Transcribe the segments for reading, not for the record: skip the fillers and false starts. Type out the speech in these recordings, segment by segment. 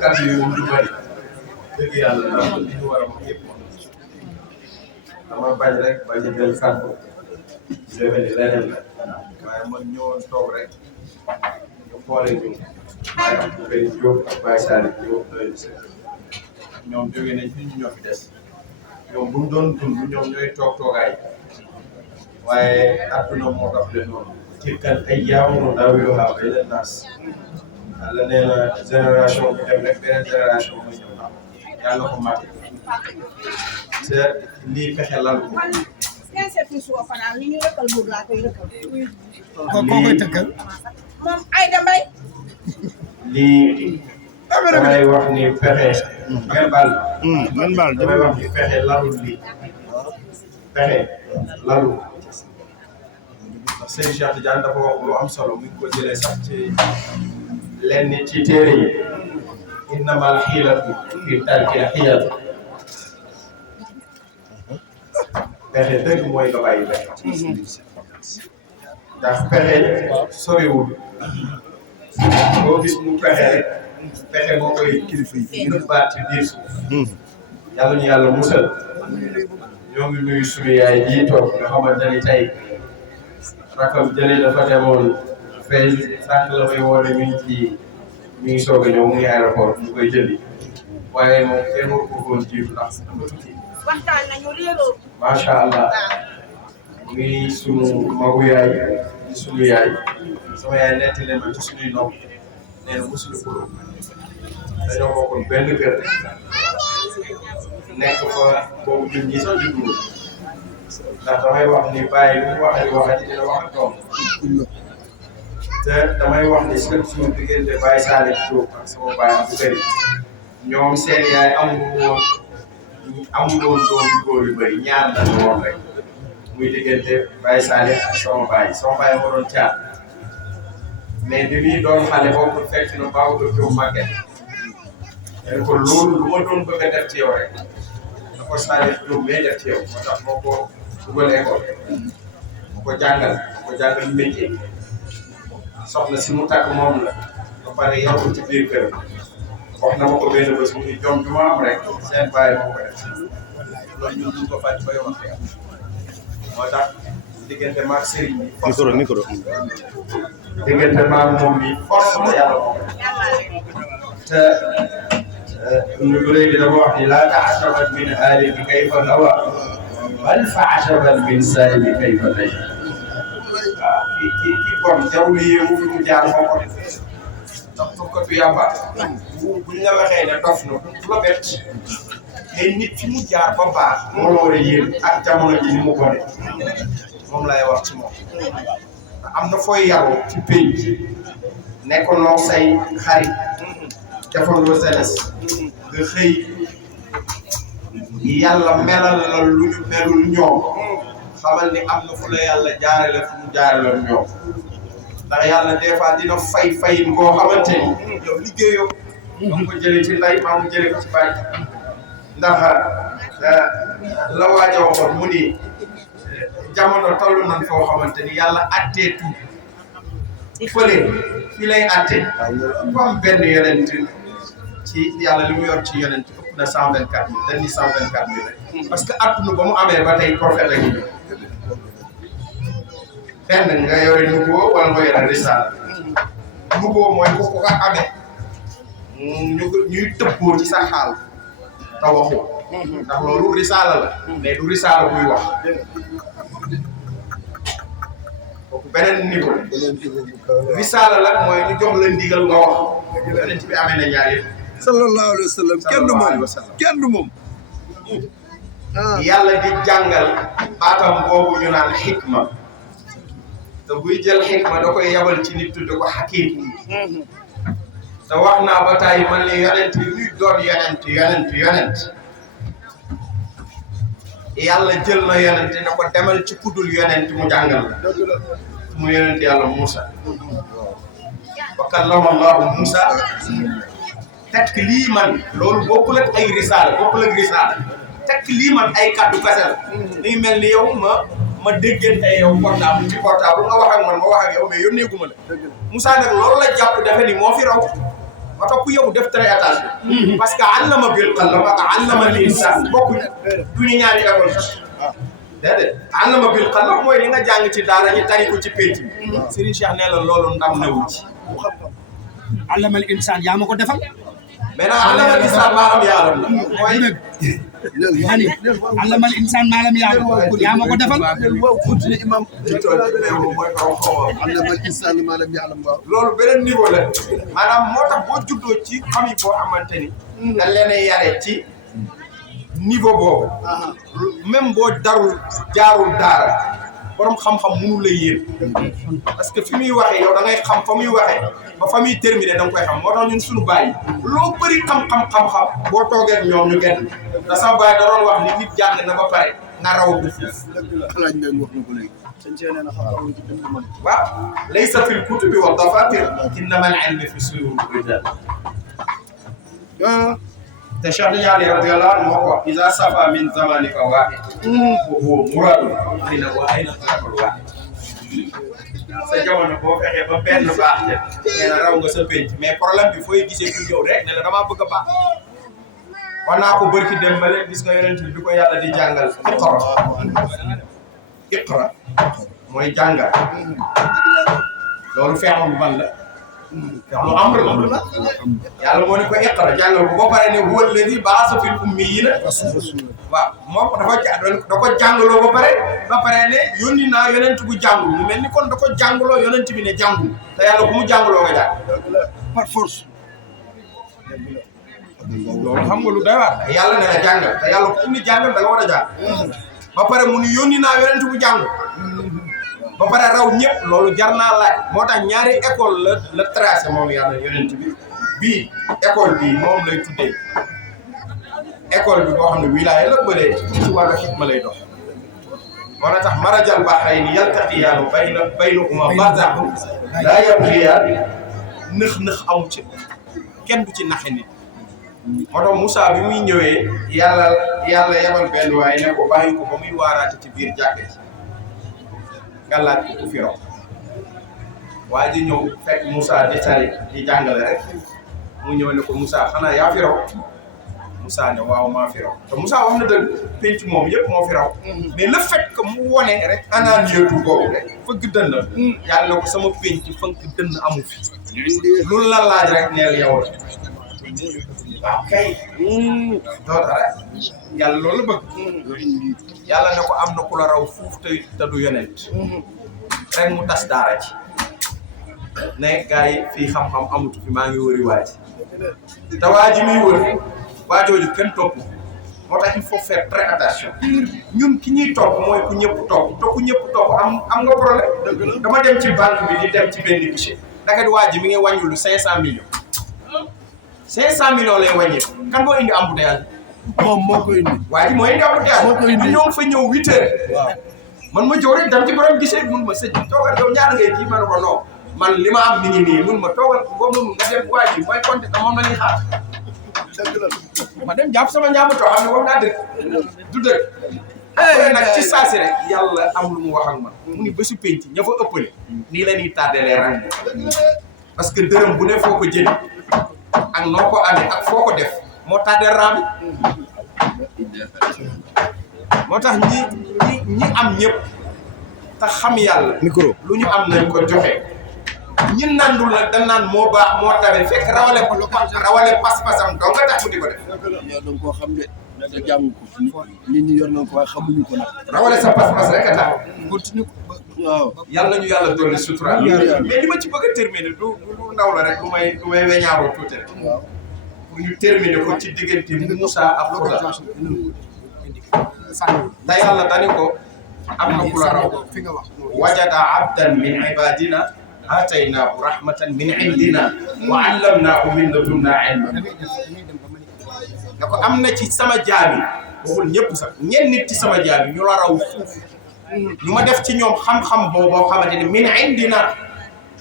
kàddu yu du bari dëgg yàlla ndax li ñu war a wax yëpp dama bañ rek bañ a jël kàddu defe ni leneen la waaye man ñëwoon toog rek ñu xoole ñu waaye am bu koy Diop ak Baye Salick Diop doy ñoom jóge nañ fi ñu ñoo fi des ñoom bu ñu doon dund ñoom ñooy toog toogaay waaye adduna moo tax de noonu tilka ayyaamu nudaawiluhaa bayna naas Yàlla nee na génération bi dem rek beneen génération bi ñëw na yàlla ko màgg te lii fexe lal ko lii damay wax ni fexe ngeen baal damay wax ni fexe lalul lii fexe lalul ndax sëñ Cheikh Tidiane dafa wax lu am solo mu ngi ko jëlee sax ci lenn ci téere yi innamal xiilatu fi tarkil xiyatu pexe dëgg mooy nga bàyyi pexe ndax pexe soriwul boo gis mu pexe rek pexe moo koy kilifa yi gën a baat ci biir suuf yàlla ñu yàlla musal ñoo ngi nuyu suñu yaay jii toog nga xamante ni tey rakam jëlee dafa demoon fay sànq la may woone mi ngi soog a ñëw mu ngi aéroport ñu koy jëli waaye moom kenn waru ko woon jiitu ndax dafa tukki waxtaan nañu réeroo macha allah muy sunu magu yaay di sunu yaay sama yaay netti leen ma ci sunuy nopp nee na mosuñu ko dañoo bokkoon benn kër nekk fa boobu ñun ñii sax juddu ndax damay wax ni bàyyi lu mu waxati dina wax ak doom te damay wax ni chaque jour diggante Baye Salick Diop ak sama baay bu bëri ñoom seen yaay amul woon doom yu góor yu bëri ñaar la ñu woon rek muy diggante Baye Salick ak sama baay moo doon caat mais bi muy doon xale boobu fekk na Babacar Diop màgget dañ ko loolu lu ma doon bëgg a def ci yow rek da ko Salick Diop may def ci yow moo tax moo ko dugal école moo ko jàngal métier soxna si mu takk moom la ba pare yow ci biir kër wax na ma ko benn bés mu ngi jom bi ma am rek seen bàyyi moo ko def loolu ñun duñ ko fàtte ba yow moo tax diggante maag sëriñ bi micro diggante maag moom bi force la yàlla moo ko te ñu léegi dama wax ni laa ta'ajaban min aalimi kayfa hawa bal fa'ajaban min saalimi kayfa tay waaw ki bon jarul yéemu fi mu jaar moo ko def ndax tokkatu yàmba buñ la waxee ne dof na du la bett mais nit fi mu jaar ba baax moo la war a yéem ak jamono ji ni mu bone moom lay wax ci moom am na fooy yaru ci pays nekkoon noo say xarit defandoo jeunesse nga xëy yàlla melal la lu ñu melul ñoom xamal ni am na fu la yàlla jaarale fu mu jaarale ñoom ndax yàlla des fois dina fay ngoo xamante ni yow liggéeyoo ma ko jëlee ci ndey maa mu jëlee ko ci baay ndax la waaja waxoon mu ni jamono toll nañ foo xamante ni yàlla attee tout fële fii lay attee ku am benn yonent ci yàlla li mu yor ci yonent ëpp na 124 000 dañ ni 124 000 rek parce que adduna ba mu amee ba tey prophète ak ñu benn nga yore nubuwwa wala nga yore risaala nubuwwa mooy ku ko amee ñuy tëbboo ci sa xaal te waxu ndax loolu risaala la mais du risaala buy wax kooku beneen niveau risaala la mooy ñu jox la ndigal nga wax yonent bi amee na ñaar yëpp sallallahu alayhi wa sallam kenn du moom yàlla di jàngal baatam boobu ñu naan xikma te buy jël xikma da koy yabal ci nit tudde ko xakim te wax naa ba tey man ne yonent bi muy doon yonent yàlla jël na yonent ne ko demal ci kudul yonent mu jàngal la mu yonent yàlla Moussa wa kallama Allahu Moussa takliman loolu bokkul ak ay risaala takliman ay kaddu kese la ni mel ni yow ma déggante yow portable ci portable nga wax ak man ma wax ak yow mais yónneeguma la Moussa nag loolu la jàpp defe ni moo fi raw oto ku yow def très attention parce que allama bil qalam ak allama al insan bokkuñ duñu ñaari école sax déedéet allama bil qalam mooy li nga jàng ci daara ñi tari ko ci pénc bi Serigne Cheikh nee la loolu ndam newu ci allamal insaan yaa ma ko defal mais nag allamal insan maa am yaalam la mooy mani allamal insaan maalam yaa ma ko defal waaw continue imam mooy allamal insaan maalam ya'lam waaw loolu beneen niveau la maanaam moo tax boo juddoo ci famille boo xamante ni da leen a yare ci niveau boobu même boo jaarul daara borom xam-xam mënu la yéen parce que fi muy waxee yow da ngay xam fa muy waxee ba fa muy terminé da nga koy xam moo tax ñun suñu bàyyi loo bëri xam-xam boo toogee ak ñoom ñu gën da sama bàyyi da doon wax ni nit jàng na ba pare nga raw du fuuf alaaj ngeen wax na ko léegi sëñ Cheikh nee na xam-xam ci dënd man waaw laysa fil kutubi wa dafatir innama al ilmu fi suduri rijal te Cheikh Tidiane radiyallahu anhu moo ko wax iza safa min zamanika wahid wa huwa muradun ayna wa ayna tarafal wahid sa jamono boo fexee ba benn baax te nee na raw nga sa penc mais problème bi fooy gisee ku ñëw rek ne la damaa bëgg a baax wax naa ko bërki dem ba léegi gis nga yonent bi ko yàlla di jàngal iqra mooy jàngal loolu feexam ban la lu amr la yàlla moo ne ko iqra jàngal ko boo pare ne huwa alladi ba'atha fil ummiyyiina waaw moom da ko jàngaloo ba pare ne yónni naa yonent bu jàngul mu mel ni kon da ko jàngaloo yonent bi ne jàngul te yàlla ku mu jàngaloo nga jàng par force loolu xam nga lu doy waar yàlla ne la jàngal te yàlla ku ni jàngal da nga war a jàng ba pare mu ni yónni naa yonent bu jàngul ba pare raw ñëpp loolu jar naa laaj moo tax ñaari école la tracé moom yàlla yonent bi bii école bii moom lay tuddee école bi boo xam ne wilaaya la bëlee ci wàllu xikma lay dox moo tax marajal bahrayni yaltaqiyaani baynahumaa barzakhun laa yabghiyaan nëx amu ci kenn du ci naxe nit moo tax Moussa bi muy ñëwee yàlla yebal benn waaye ne ko bàyyi ko ba muy waaraate ci biir jàkka ji nga laaj ko ku fi raw waa ji ñëw fekk Moussa di tari di jàngale rek mu ñëw ne ko Moussa xanaa yaa fi raw Moussa ne waaw maa fi raw te Moussa wax na dëgg penc moom yëpp moo fi raw mais le fait que mu wone rek ananiyatu boobu rek fëgg dënn yàlla na ko sama penc fënk dënn amu fi loolu la laaj rek neel yow la waaw kay doota rek yàlla loolu bëgg yàlla ne ko am na ku la raw fuuf te du yonent rek mu tas daara ci ne gars yi fii xam-xam amutu fi maa ngi wëri waaji te waa ji muy wër waajooju kenn topp moo tax il faut faire très attention ñun ki ñuy topp mooy ku ñëpp topp te ku ñëpp topp am nga problème dama dem ci banque bi di dem ci benn guichet ndaka di waa ji mi ngi wàññul 500 millions 500 millions lay wàññee kan moo indi embouteillage moom moo koy indi waa ji moo indi embouteillage moo koy indi ñoo fa ñëw 8 heures waaw man ma jóg rek dem ci borom gisee mun ma sëñ toogal yow ñaata ngay kii ma ne ko non man li ma am mi ngi nii mun ma toogal boo mënul nga dem waa ji mooy compte te moom la ñuy xaar ma dem jàpp sama njàmbu too xam ne moom daa dëgg du dëgg après nag ci saasi rek yàlla am lu mu wax ak man mu ni bésu penc ña fa ëppale nii la ñuy tàddalee rang parce que dërëm bu ne foo ko jëli ak noo ko amee ak foo ko def moo tàddeel rang bi moo tax ñi am ñëpp te xam yàlla micro lu ñu am nañ ko joxe ñi nandul nag dañ naan moo baax moo tabe fekk rawale pas-pasam dong nga tax mu di ko def yow da nga koo xam de da jàng ko nit ñi yor nañ ko waaye xamuñu ko nag rawale sa pas-pas rek a tax continue waaw yàlla ñu yàlla dolli sutura mais li ma ci bëgg a terminer du ndaw la rek du may weñaaroo tuuti rek pour ñu terminer ko ci diggante Moussa ak Xudar te yàlla dani ko am na ku la raw wajada abdan min ibadina ataynaahu rahmatan min indina wa allamnaahu min ladunnaa ilma ne ko am na ci sama jaami waxul ñëpp sax ñenn nit ci sama jaami ñu la raw fuuf ñu ma def ci ñoom xam-xam boo xamante ne min indina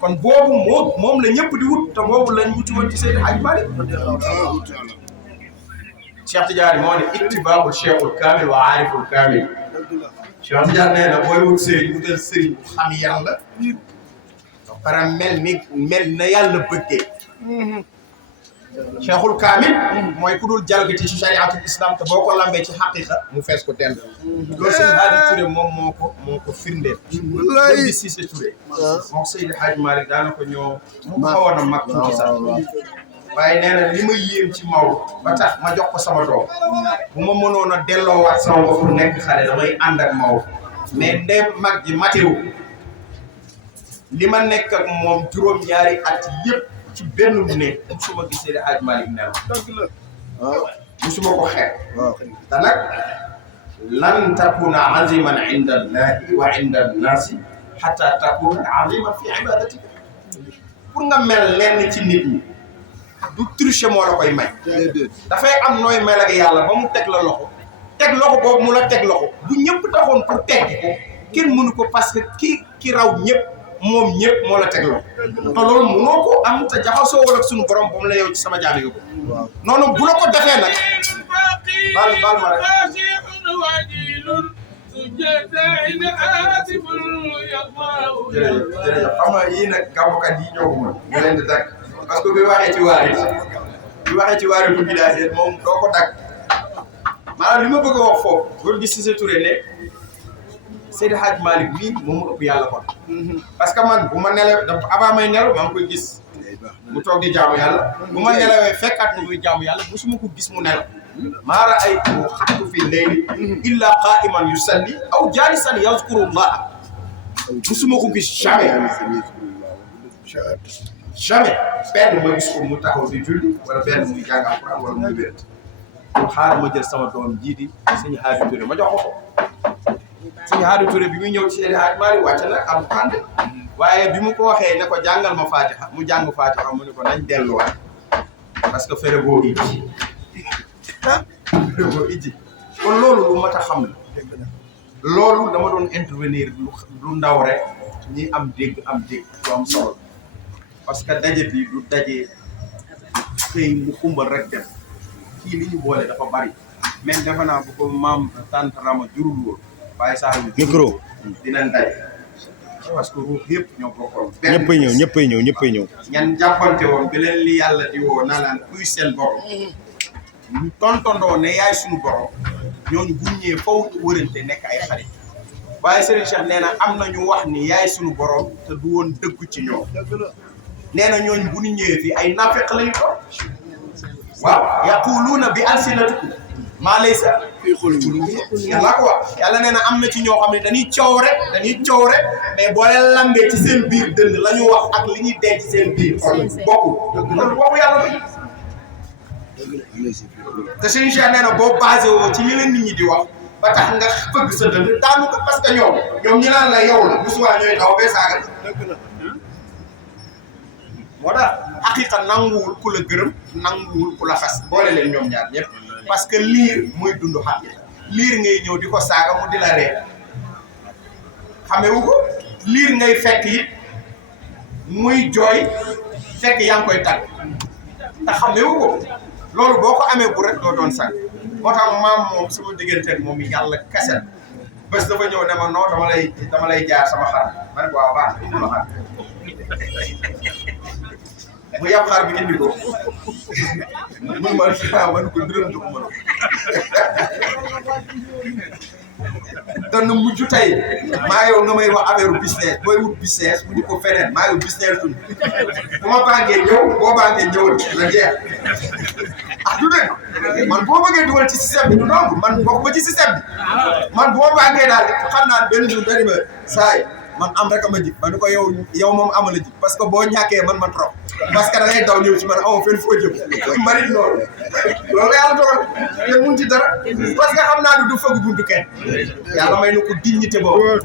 kon boobu moom la ñëpp di wut te boobu lañ wuti woon ci Seydi Hadji Malick Cheikh Tidiane moo ne ittibaaul cheikhul kaamil wa aariful kaamil Cheikh Tidiane nee na booy wut sëriñ wutal sëriñ bu xam yàlla ba pare mel na yàlla bëggee cheikhul kaamil mooy ku dul jalgati ci chariatul islam te boo ko lambee ci xaqiqa mu fees ko teel loolu sëñ Hadi Touré moom moo ko firndeel wallaay di Cissé Touré moom Seydi Hadj Malick daanaka ñoo mu xawoon a mag tuuti sax waaye nee na li ma yéem ci Maodo ba tax ma jox ko sama doom bu ma mënoon a delloowaat sama bopp nekk xale damay ànd ak Maodo mais ndem mag ji matéwu li ma nekk ak moom juróom-ñaari at yëpp ci benn ne musuma gisee de Hadj Malick nelaw waaw musuma ko xeeb te nag lan takuna aziman inda allahi wa inda annaasi hatta takuna aziman fi ibadatika pour nga mel lenn ci nit ñi du tricher moo la koy may dafay am nooy mel ak yàlla ba mu teg la loxo boobu mu la teg loxo bu ñëpp taxoon pour teg ko kenn mënu ko parce que ki raw ñëpp moom ñëpp moo la teg loxo te loolu mënoo ko am te jaxasoo wala ak suñu borom ba mu la yow ci sama jaam yi ko noonu bu la ko defee nag baal ma rek jërëjëf xam nga yii nag gàmmukat yi ñoo ko mën nga leen di dagg parce que bi waxee ci waari bu village moom doo ko dagg maanaam li ma bëgg a wax foofu loolu gis Cissé Touré ne Seydi Hadj Malick mii moom mu ëpp yàlla kon parce que man bu ma nelawee avant may nelaw maa ngi koy gis mu toog di jaamu yàlla bu ma nelawee fekkaat mu koy jaamu yàlla musuma ko gis mu nelaw maa ra'aytuhu xattu fi layli illa qa'iman yusalli aw jalisan yazkurullah musuma ko gis jamais benn ma gis ko mu taxaw di julli wala benn muy jàng alquran wala muy wér xaaral ma jël sama doom jii di sëñ Hadi Touré ma jox ko sëñ Hadi Touré bi muy ñëw ci Seydi Hadj Malick wàcc na alquran waaye bi mu ko waxee ne ko jàngal ma Fatiha mu jàng Fatiha mu ne ko nañ delluwaat parce que fere boo iji kon loolu lu mat a xam la loolu dama doon intervenir lu ndaw rek ñi am dégg lu am solo parce que daje bi du daje xëy mu xumbal rek dem kii li ñu boole dafa bari même defe naa bu ko maam tante Rama jurul woon bàyyi saa micro dinañ daje parce que ruux yëpp ñoo bokkoon ñëppay ñëw ñan jàppante woon bi leen li yàlla di woo naa laan kuy seen borom ñu tontondoo ne yaay suñu borom ñooñu bu ñëwee faw ñu wërante nekk ay xarit waaye Serigne Cheikh nee na am na ñu wax ni yaay suñu borom te du woon dëggu ci ñoom nee na ñooñu bu ñu ñëwee fii ay naafeq lañu ko waaw yaquluuna bi alsinatikum maa laysa fii quluubihim yàlla ko wax yàlla nee na am na ci ñoo xam ne dañuy coow rek mais boo leen lambee ci seen biir dënd la ñu wax ak li ñuy denc seen biir kon bokkul loolu boobu yàlla ba te Serigne Cheikh nee na boo basé woo ci li leen nit ñi di wax ba tax nga fëgg sa dënd daanu ko parce que ñoom ñi naan la yow la bu subaa ñooy taw bee saaga moo tax xaqiqa nanguwul ku la gërëm nanguwul ku la xas boole leen ñoom ñaar ñëpp parce que liir muy dund xaqiqa liir ngay ñëw di ko saaga mu di la ree xamewu ko liir ngay fekk it muy jooy fekk yaa ngi koy tàgg te xamewu ko loolu boo ko amee bu rek doo doon sànq moo tax maam moom sama diggante ak moom yàlla kese bés dafa ñëw ne ma non dama lay jaar sama xar ma ne ko waaw baax indi ma xar mu yàpp xar bi indi ko mun ma ko dërëm jox ma te nu mujj tey maa yow nga may wax affaire business booy wut business mu di ko feneen maa yow business tuñ bu ma bànkee ñëw boo bànkee ñëwal la jeex du dégg man boo bëggee dugal ci système bi du nangu man bokk ba ci système bi man bu ma bànkee daal xam naa benn jour benn ma saay man am rek a ma jig ba du ko yow moom amala jig parce que boo ñàkkee man ma trop parce que da ngay daw ñëw ci man amoo fenn foo jëm mari loolu la yàlla dogal te mun ci dara parce que xam naa du fëgg buntu kenn yàlla may na ko dignité boobu